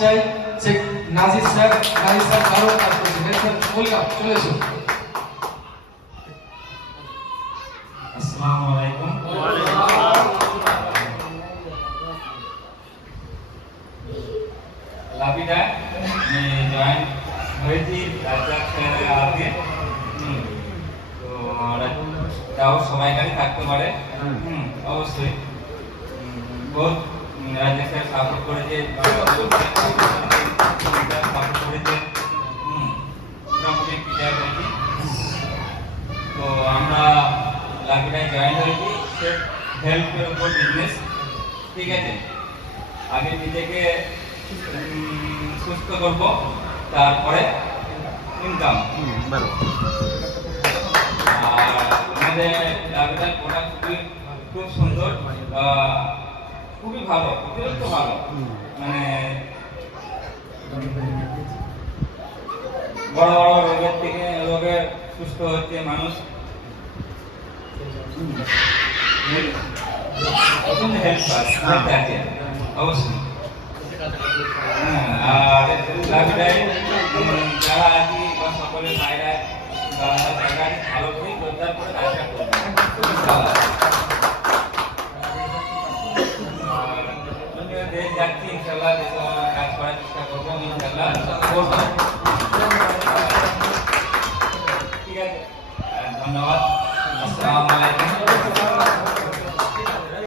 চাই যে নাজির স্যার নাজির স্যার ভালো কাজ করছেন স্যার ওয়েলকাম চলে এসো। আসসালামু আলাইকুম। লাভিদা আমি জয়েন হয়েছি রাজ্জাক স্যারের আগে। তো তাও সময়কারই থাকতে পারে, অবশ্যই বহুত রাজ্জাক স্যার সাপোর্ট করেছে, সাপোর্ট করেছে, মোটামুটি ক্লিয়ার হয়েছি। তো আমরা লাভিদায় জয়েন হয়েছি হেল্পের উপর বিজনেস, ঠিক আছে। আগে নিজেকে সুস্থ করব, তারপরে ইনকাম। আর আমাদের লাভিদার প্রোডাক্ট খুব সুন্দর, খুবই ভালো, অতিরিক্ত ভালো। মানে বড় বড় রোগের থেকে সুস্থ হচ্ছে মানুষ, হেল্প আছে অবশ্যই। আর লাভিদায় যারা আছি বা সকলের বাইরে বা জায়গায় ভালো করে জোরদার করে কাজটা করবে, খুবই ভালো। দেশ যাচ্ছি ইনশাল্লাহ, কাজ করার চেষ্টা করবো, ইনশাল্লাহ করবো।